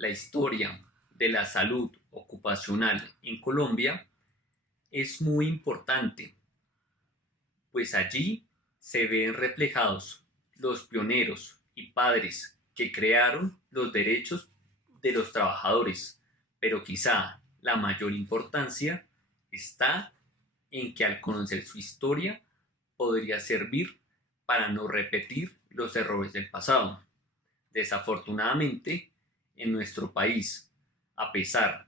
la historia de la salud ocupacional en Colombia es muy importante, pues allí se ven reflejados los pioneros y padres que crearon los derechos de los trabajadores, pero quizá la mayor importancia está en que al conocer su historia podría servir para no repetir los errores del pasado. Desafortunadamente, en nuestro país, a pesar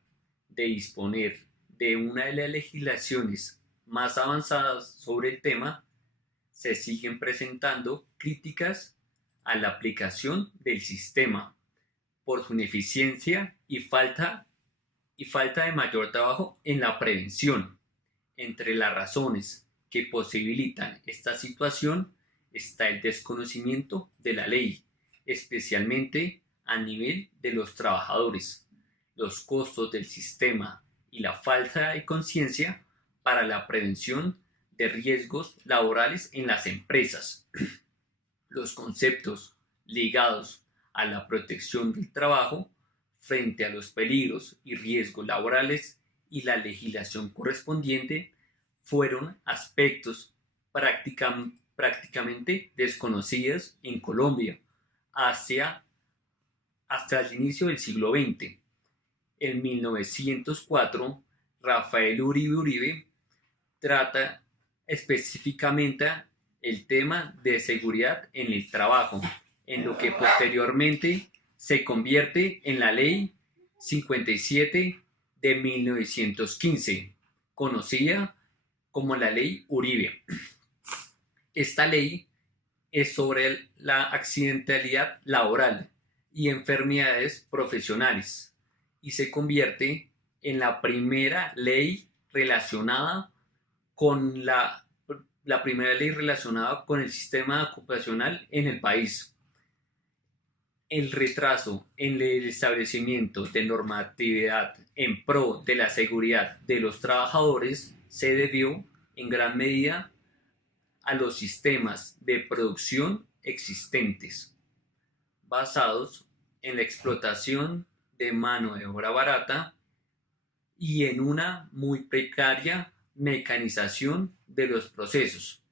de disponer de una de las legislaciones más avanzadas sobre el tema, se siguen presentando críticas a la aplicación del sistema por su ineficiencia y falta de mayor trabajo en la prevención. Entre las razones que posibilitan esta situación está el desconocimiento de la ley, especialmente a nivel de los trabajadores, los costos del sistema y la falta de conciencia para la prevención de riesgos laborales en las empresas. Los conceptos ligados a la protección del trabajo frente a los peligros y riesgos laborales y la legislación correspondiente fueron aspectos prácticamente desconocidos en Colombia hacia, hasta el inicio del siglo XX. En 1904, Rafael Uribe Uribe trata específicamente el tema de seguridad en el trabajo, en lo que posteriormente se convierte en la Ley 57 de 1915, conocida como la Ley Uribe. Esta ley es sobre la accidentalidad laboral y enfermedades profesionales y se convierte en la primera ley relacionada con la primera ley relacionada con el sistema ocupacional en el país. El retraso en el establecimiento de normatividad en pro de la seguridad de los trabajadores se debió en gran medida a los sistemas de producción existentes, basados en la explotación de mano de obra barata y en una muy precaria mecanización de los procesos.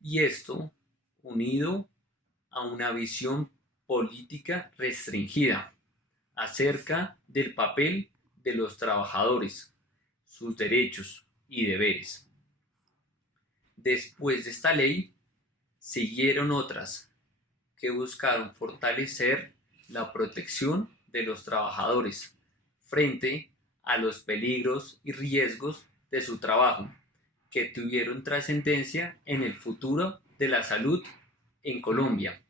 Y esto unido a una visión política restringida acerca del papel de los trabajadores, sus derechos y deberes. Después de esta ley, siguieron otras que buscaron fortalecer la protección de los trabajadores frente a los peligros y riesgos de su trabajo, que tuvieron trascendencia en el futuro de la salud en Colombia.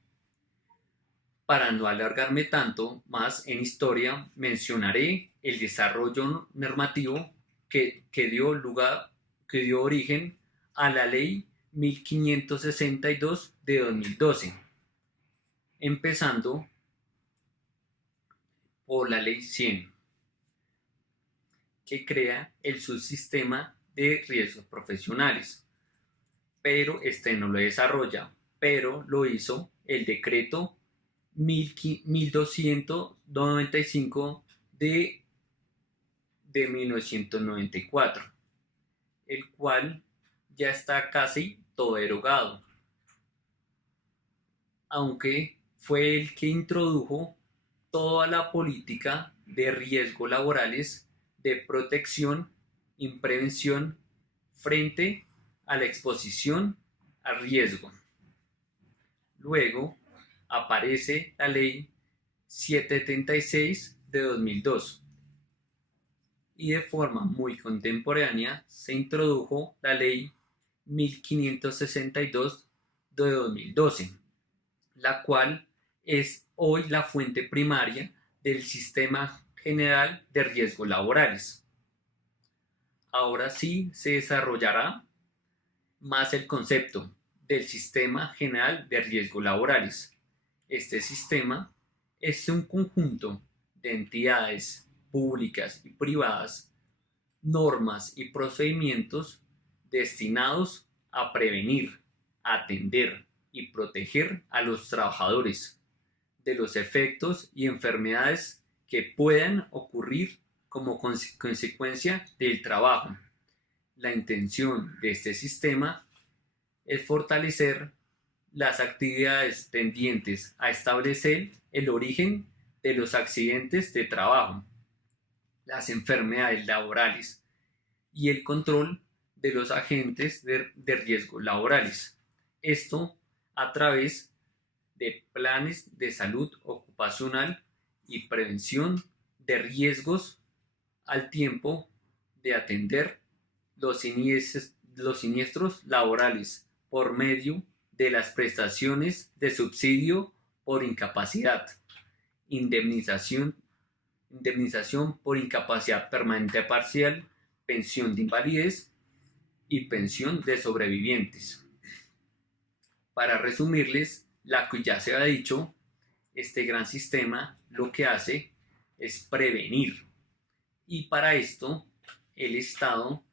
Para no alargarme tanto más en historia, mencionaré el desarrollo normativo que dio origen a la Ley 1562 de 2012, empezando por la Ley 100, que crea el subsistema de riesgos profesionales, pero este no lo desarrolla, pero lo hizo el decreto 1295 de 1994, el cual ya está casi todo derogado, aunque fue el que introdujo toda la política de riesgos laborales, de protección y prevención frente a la exposición al riesgo. Luego aparece la Ley 776 de 2002 y de forma muy contemporánea se introdujo la Ley 1562 de 2012, la cual es hoy la fuente primaria del Sistema General de Riesgos Laborales. Ahora sí se desarrollará más el concepto del Sistema General de Riesgos Laborales. Este sistema es un conjunto de entidades públicas y privadas, normas y procedimientos destinados a prevenir, atender y proteger a los trabajadores de los efectos y enfermedades que puedan ocurrir como consecuencia del trabajo. La intención de este sistema es fortalecer las actividades tendientes a establecer el origen de los accidentes de trabajo, las enfermedades laborales y el control de los agentes de riesgo laborales. Esto a través de planes de salud ocupacional y prevención de riesgos al tiempo de atender los siniestros laborales por medio de las prestaciones de subsidio por incapacidad, indemnización, indemnización por incapacidad permanente parcial, pensión de invalidez y pensión de sobrevivientes. Para resumirles, la que ya se ha dicho, este gran sistema lo que hace es prevenir. Y para esto, el Estado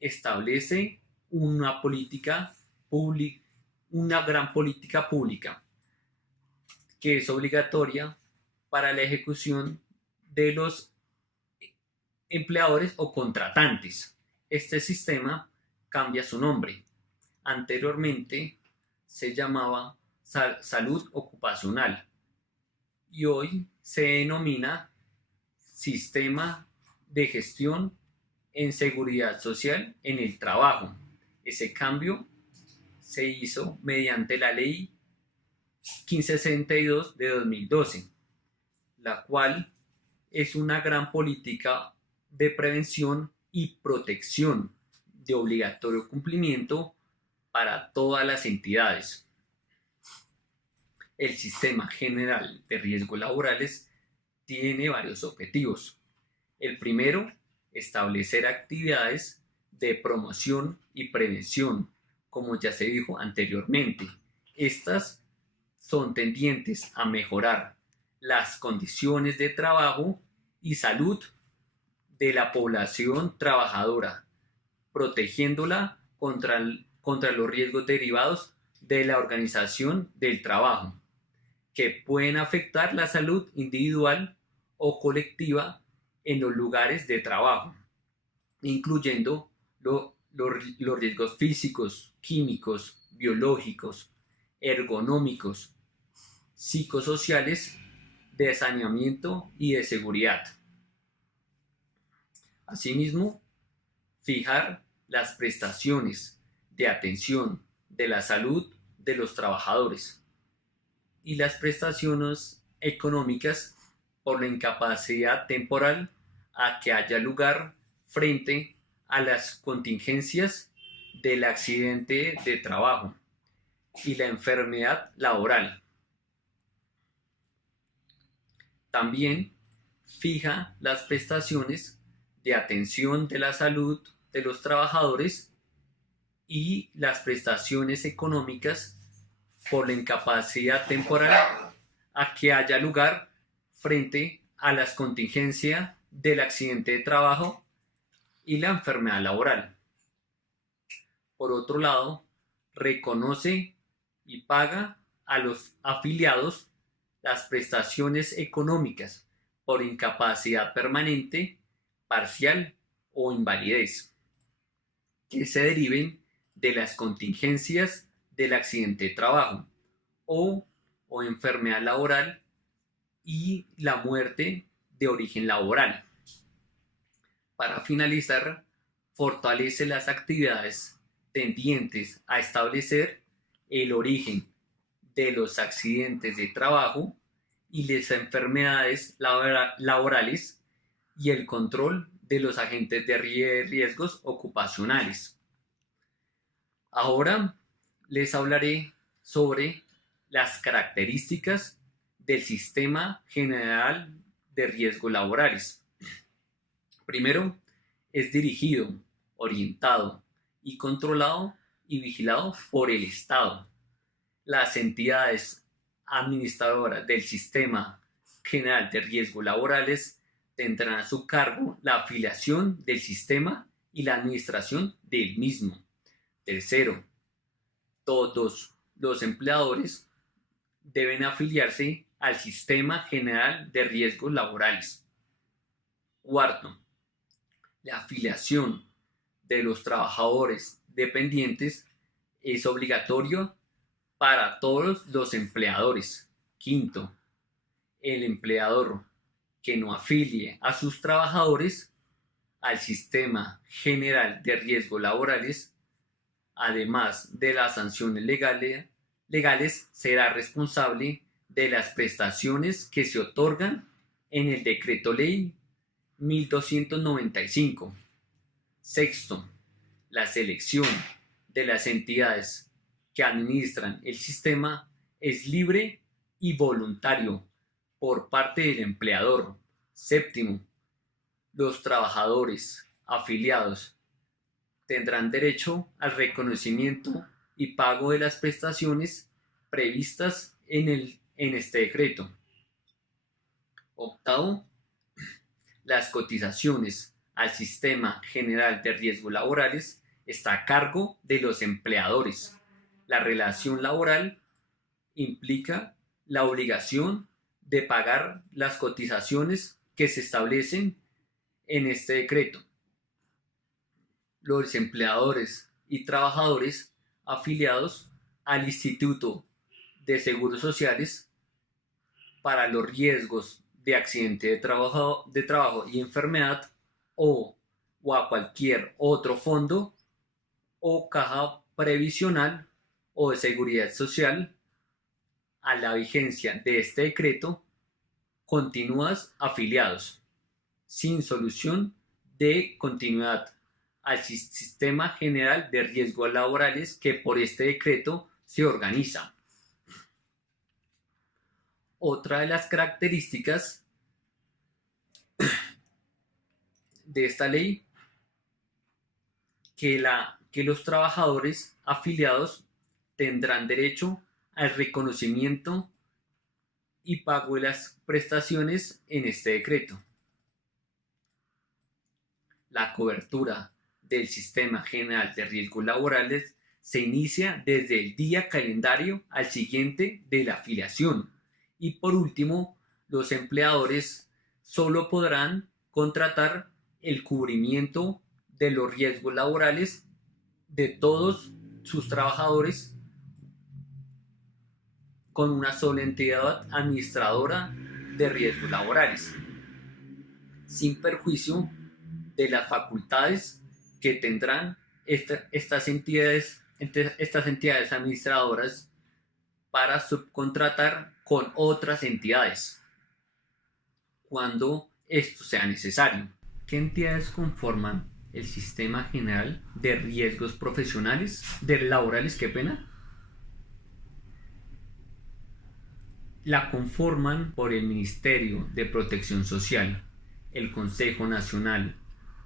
establece una política pública, una gran política pública que es obligatoria para la ejecución de los empleadores o contratantes. Este sistema cambia su nombre. Anteriormente se llamaba salud ocupacional y hoy se denomina sistema de gestión en seguridad social en el trabajo. Ese cambio se hizo mediante la ley 1562 de 2012, la cual es una gran política de prevención y protección de obligatorio cumplimiento para todas las entidades. El Sistema General de Riesgos Laborales tiene varios objetivos. El primero, establecer actividades de promoción y prevención, como ya se dijo anteriormente. Estas son tendientes a mejorar las condiciones de trabajo y salud de la población trabajadora, protegiéndola contra los riesgos derivados de la organización del trabajo, que pueden afectar la salud individual o colectiva en los lugares de trabajo, incluyendo los riesgos físicos, químicos, biológicos, ergonómicos, psicosociales, de saneamiento y de seguridad. Asimismo, fijar las prestaciones de atención de la salud de los trabajadores y las prestaciones económicas por la incapacidad temporal a que haya lugar frente a las contingencias del accidente de trabajo y la enfermedad laboral. También fija las prestaciones de atención de la salud de los trabajadores y las prestaciones económicas por la incapacidad temporal a que haya lugar frente a las contingencias del accidente de trabajo y la enfermedad laboral. Por otro lado, reconoce y paga a los afiliados las prestaciones económicas por incapacidad permanente, parcial o invalidez que se deriven de las contingencias del accidente de trabajo o enfermedad laboral y la muerte de origen laboral. Para finalizar, fortalece las actividades tendientes a establecer el origen de los accidentes de trabajo y las enfermedades laborales y el control de los agentes de riesgos ocupacionales. Ahora les hablaré sobre las características del Sistema General de Riesgos Laborales. Primero, es dirigido, orientado y controlado y vigilado por el Estado. Las entidades administradoras del Sistema General de Riesgos Laborales tendrán a su cargo la afiliación del sistema y la administración del mismo. Tercero, todos los empleadores deben afiliarse al Sistema General de Riesgos Laborales. Cuarto, la afiliación de los trabajadores dependientes es obligatorio para todos los empleadores. Quinto, el empleador que no afilie a sus trabajadores al Sistema General de Riesgos Laborales, además de las sanciones legales, será responsable de las prestaciones que se otorgan en el Decreto Ley 1295. Sexto, la selección de las entidades que administran el sistema es libre y voluntario por parte del empleador. Séptimo, los trabajadores afiliados tendrán derecho al reconocimiento y pago de las prestaciones previstas en este decreto. Octavo, las cotizaciones al Sistema General de Riesgos Laborales está a cargo de los empleadores. La relación laboral implica la obligación de pagar las cotizaciones que se establecen en este decreto. Los empleadores y trabajadores afiliados al Instituto de Seguros Sociales para los riesgos de accidente de trabajo y enfermedad o a cualquier otro fondo o caja previsional o de seguridad social a la vigencia de este decreto continúas afiliados sin solución de continuidad al Sistema General de Riesgos Laborales que por este decreto se organiza. Otra de las características de esta ley que los trabajadores afiliados tendrán derecho al reconocimiento y pago de las prestaciones en este decreto. La cobertura del Sistema General de Riesgos Laborales se inicia desde el día calendario al siguiente de la afiliación. Y por último, los empleadores solo podrán contratar el cubrimiento de los riesgos laborales de todos sus trabajadores con una sola entidad administradora de riesgos laborales, sin perjuicio de las facultades que tendrán estas entidades administradoras para subcontratar con otras entidades cuando esto sea necesario. ¿Qué entidades conforman el Sistema General de Riesgos Profesionales, laborales, qué pena? La conforman por el Ministerio de Protección Social, el Consejo Nacional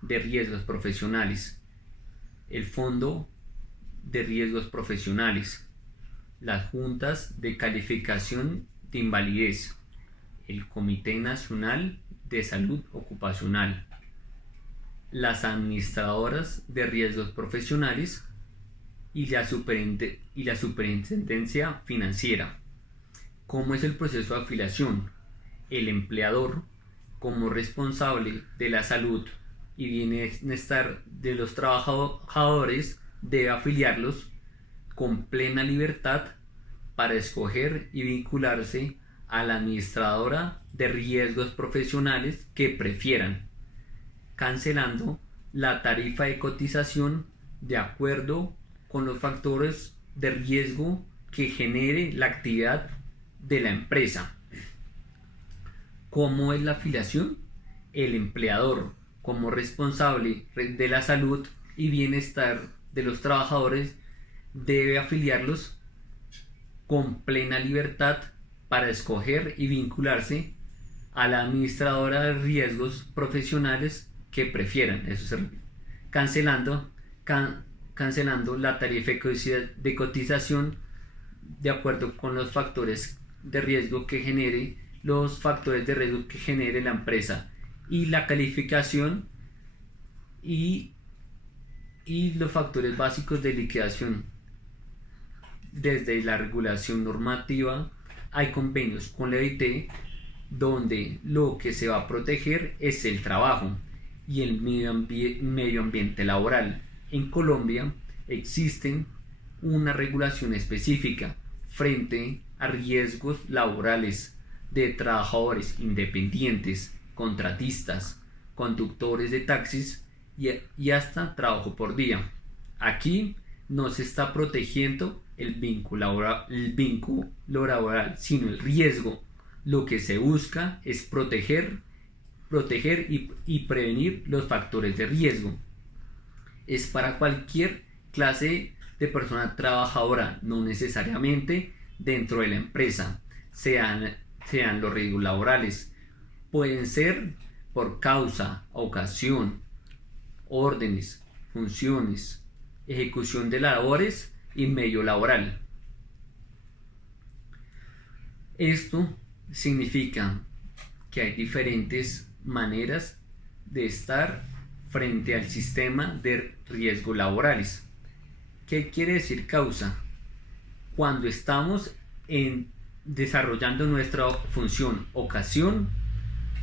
de Riesgos Profesionales, el Fondo de Riesgos Profesionales, las Juntas de Calificación de Invalidez, el Comité Nacional de Salud Ocupacional, las administradoras de riesgos profesionales y la superintendencia financiera. ¿Cómo es el proceso de afiliación? El empleador, como responsable de la salud y bienestar de los trabajadores, debe afiliarlos con plena libertad para escoger y vincularse a la administradora de riesgos profesionales que prefieran, cancelando la tarifa de cotización de acuerdo con los factores de riesgo que genere la actividad de la empresa. ¿Cómo es la afiliación? El empleador, como responsable de la salud y bienestar de los trabajadores, debe afiliarlos con plena libertad para escoger y vincularse a la administradora de riesgos profesionales que prefieran, cancelando la tarifa de cotización de acuerdo con los factores de riesgo que genere la empresa y la calificación y los factores básicos de liquidación desde la regulación normativa hay convenios con la OIT donde lo que se va a proteger es el trabajo y el medio ambiente laboral. En Colombia existen una regulación específica frente a riesgos laborales de trabajadores independientes, contratistas, conductores de taxis y hasta trabajo por día. Aquí no se está protegiendo el vínculo laboral, sino el riesgo. Lo que se busca es proteger y prevenir los factores de riesgo. Es para cualquier clase de persona trabajadora, no necesariamente dentro de la empresa, sean los riesgos laborales. Pueden ser por causa, ocasión, órdenes, funciones, ejecución de labores y medio laboral. Esto significa que hay diferentes maneras de estar frente al sistema de riesgos laborales. ¿Qué quiere decir causa? Cuando estamos desarrollando nuestra función. Ocasión,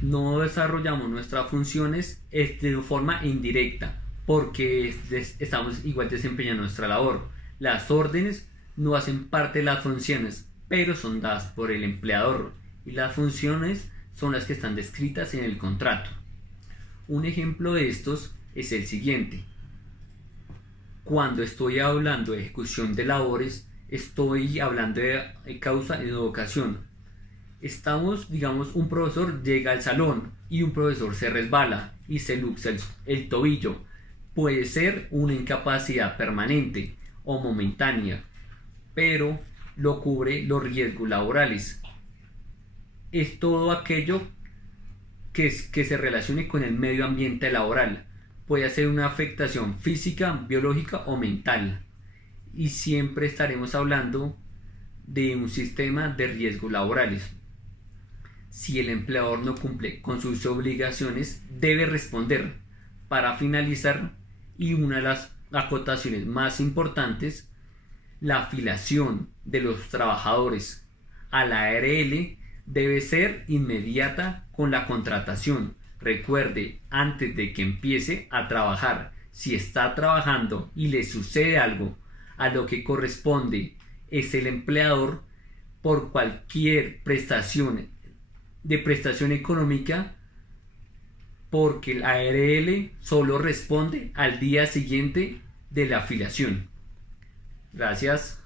no desarrollamos nuestras funciones de forma indirecta porque estamos igual desempeñando nuestra labor. Las órdenes no hacen parte de las funciones, pero son dadas por el empleador, y las funciones son las que están descritas en el contrato. Un ejemplo de estos es el siguiente. Cuando estoy hablando de ejecución de labores, estoy hablando de causa y de ocasión. Digamos, un profesor llega al salón y un profesor se resbala y se luxa el tobillo. Puede ser una incapacidad permanente o momentánea, pero lo cubre los riesgos laborales. Es todo aquello que se relacione con el medio ambiente laboral. Puede ser una afectación física, biológica o mental. Y siempre estaremos hablando de un sistema de riesgos laborales. Si el empleador no cumple con sus obligaciones, debe responder. Para finalizar, y una de las acotaciones más importantes, la afiliación de los trabajadores a la ARL debe ser inmediata con la contratación. Recuerde, antes de que empiece a trabajar, si está trabajando y le sucede algo, a lo que corresponde es el empleador por cualquier prestación económica, porque el ARL solo responde al día siguiente de la afiliación. Gracias.